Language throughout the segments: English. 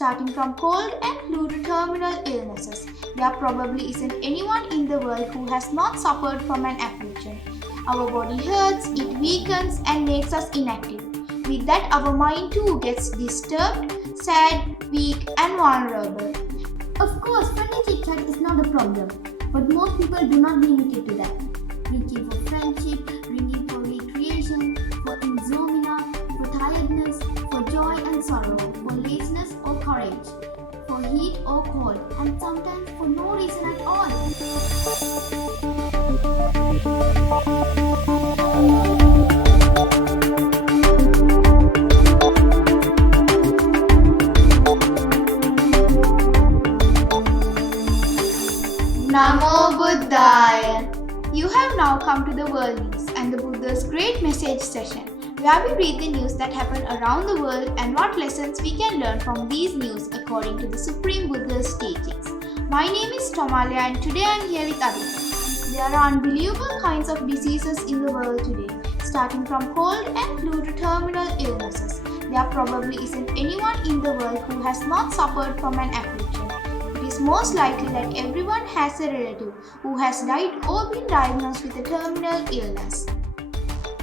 starting from cold and flu to terminal illnesses. There probably isn't anyone in the world who has not suffered from an affliction. Our body hurts, it weakens and makes us inactive. With that, our mind too gets disturbed, sad, weak and vulnerable. Of course, friendly chit-chat is not a problem, but most people do not limit it to that. Looking for friendship, drinking for recreation, for insomnia, for tiredness, for joy and sorrow, for laziness or courage, for heat or cold, and sometimes for no reason at all. Namo Buddhaya. You have now come to the world news and the Buddha's great message session, where we read the news that happen around the world and what lessons we can learn from these news according to the Supreme Buddha's teachings. My name is Tomalia and today I am here with Aditya. There are unbelievable kinds of diseases in the world today, starting from cold and flu to terminal illnesses. There probably isn't anyone in the world who has not suffered from an affliction. It is most likely that everyone has a relative who has died or been diagnosed with a terminal illness.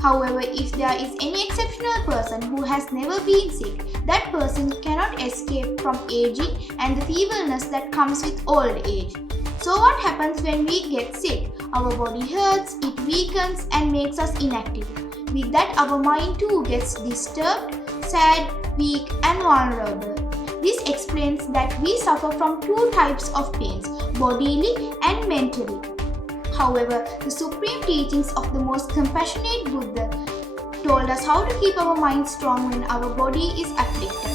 However, if there is any exceptional person who has never been sick, that person cannot escape from aging and the feebleness that comes with old age. So what happens when we get sick? Our body hurts, it weakens and makes us inactive. With that, our mind too gets disturbed, sad, weak and vulnerable. This explains that we suffer from two types of pains, bodily and mentally. However, the supreme teachings of the most compassionate Buddha told us how to keep our mind strong when our body is afflicted.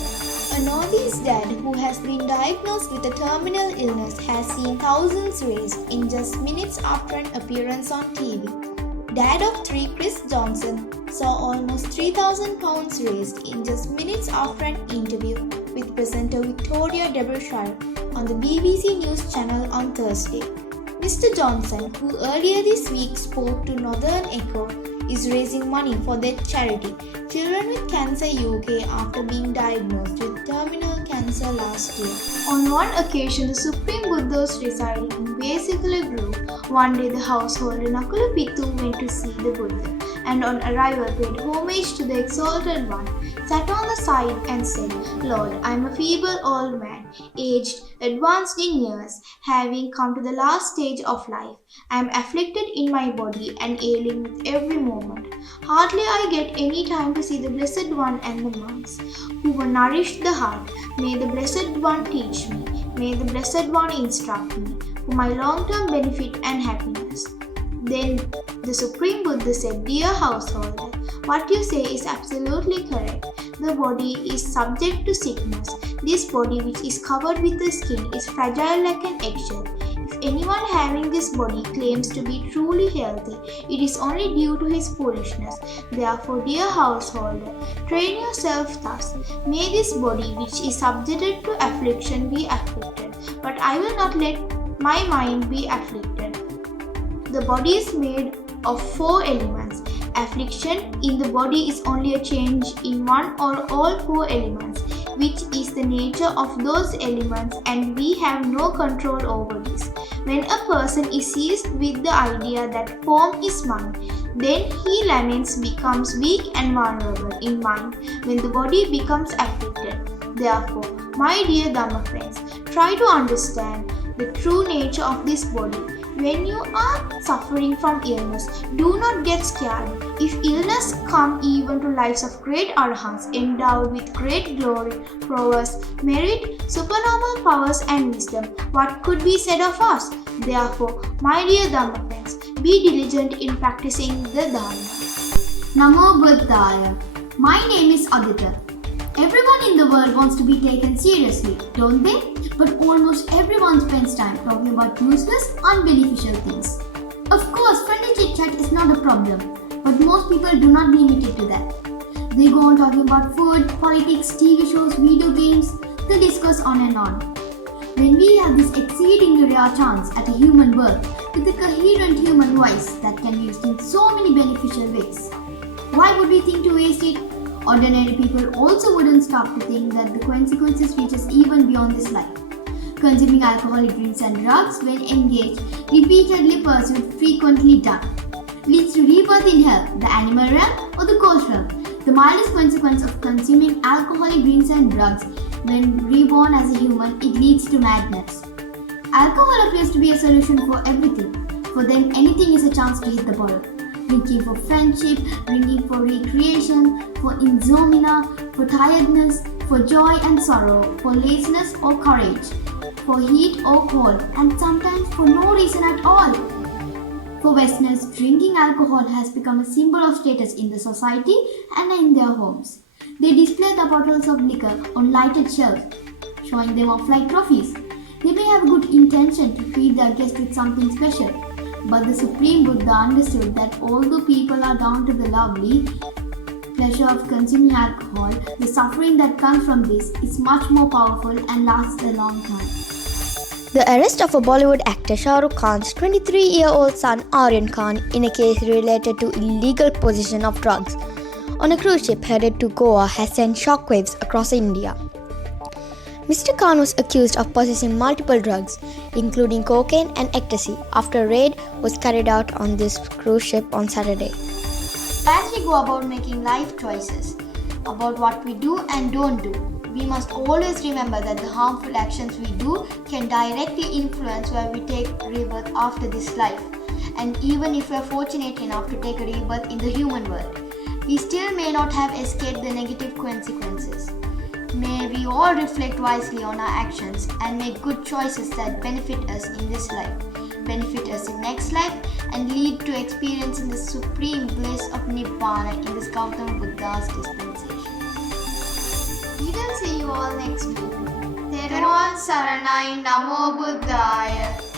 A Northeast dad who has been diagnosed with a terminal illness has seen thousands raised in just minutes after an appearance on TV. Dad of 3 Chris Johnson saw almost 3,000 pounds raised in just minutes after an interview with presenter Victoria Derbyshire on the BBC News channel on Thursday. Mr. Johnson, who earlier this week spoke to Northern Echo, is raising money for their charity, Children with Cancer UK, after being diagnosed with terminal cancer last year. On one occasion, the Supreme Buddha was residing in Vesikala Grove. One day, the householder Nakula Pittu went to see the Buddha, and on arrival paid homage to the Exalted One, sat on the side and said, Lord, I am a feeble old man, aged, advanced in years, having come to the last stage of life. I am afflicted in my body and ailing with every moment. Hardly I get any time to see the Blessed One and the monks, who will nourish the heart. May the Blessed One teach me. May the Blessed One instruct me for my long-term benefit and happiness. Then the Supreme Buddha said, Dear householder, what you say is absolutely correct. The body is subject to sickness. This body, which is covered with the skin, is fragile like an eggshell. If anyone having this body claims to be truly healthy, it is only due to his foolishness. Therefore, dear householder, train yourself thus. May this body, which is subjected to affliction, be afflicted, but I will not let my mind be afflicted. The body is made of 4 elements. Affliction in the body is only a change in one or all 4 elements, which is the nature of those elements, and we have no control over this. When a person is seized with the idea that form is mind, then he laments, becomes weak and vulnerable in mind when the body becomes afflicted. Therefore, my dear Dhamma friends, try to understand the true nature of this body. When you are suffering from illness, do not get scared. If illness come even to lives of great arahants endowed with great glory, prowess, merit, supernormal powers and wisdom, what could be said of us? Therefore, my dear Dhamma friends, be diligent in practicing the Dhamma. Namo Buddhaya. My name is Aditya. Everyone in the world wants to be taken seriously, don't they? But almost everyone spends time talking about useless, unbeneficial things. Of course, friendly chit-chat is not a problem, but most people do not limit it to that. They go on talking about food, politics, TV shows, video games. They discuss on and on. When we have this exceedingly rare chance at a human birth with a coherent human voice that can be used in so many beneficial ways, why would we think to waste it? Ordinary people also wouldn't stop to think that the consequences reaches even beyond this life. Consuming alcoholic drinks and drugs when engaged, repeatedly pursued, frequently done, leads to rebirth in hell, the animal realm or the ghost realm. The mildest consequence of consuming alcoholic drinks and drugs when reborn as a human, it leads to madness. Alcohol appears to be a solution for everything. For them, anything is a chance to hit the bottle. Drinking for friendship, drinking for recreation, for insomnia, for tiredness, for joy and sorrow, for laziness or courage, for heat or cold, and sometimes for no reason at all. For Westerners, drinking alcohol has become a symbol of status in the society and in their homes. They display the bottles of liquor on lighted shelves, showing them off like trophies. They may have good intention to feed their guests with something special, but the Supreme Buddha understood that although people are down to the lovely pleasure of consuming alcohol, the suffering that comes from this is much more powerful and lasts a long time. The arrest of a Bollywood actor Shah Rukh Khan's 23-year-old son Aryan Khan in a case related to illegal possession of drugs on a cruise ship headed to Goa has sent shockwaves across India. Mr. Khan was accused of possessing multiple drugs, including cocaine and ecstasy, after a raid was carried out on this cruise ship on Saturday. As we go about making life choices about what we do and don't do, we must always remember that the harmful actions we do can directly influence where we take rebirth after this life. And even if we are fortunate enough to take a rebirth in the human world, we still may not have escaped the negative consequences. May we all reflect wisely on our actions and make good choices that benefit us in this life, benefit us in next life, and lead to experiencing the supreme bliss of Nibbana in this Gautama Buddha's dispensation. We will see you all next week. Theravada Saranai Namo Buddhaya.